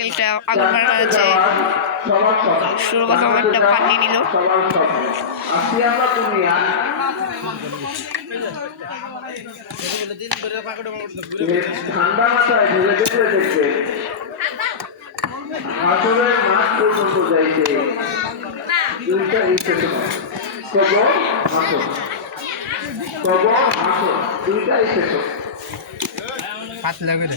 আঙ্গেলটা আগুন মারা যাচ্ছে সুরবাসম একটা পানি নিল পাতলা করে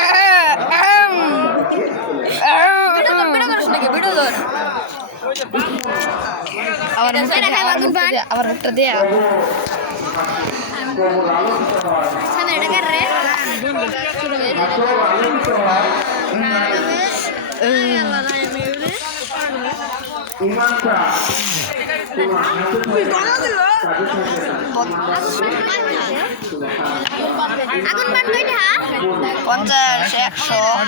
betul. Awar muter dia, awar muter dia, awar muter dia. Sana ada kere. Aku bantuin ya. Konsel, seksual.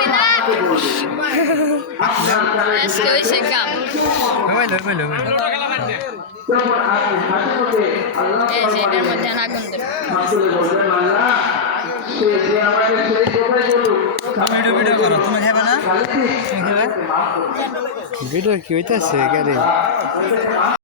Video কি হইতেছে গাড়ি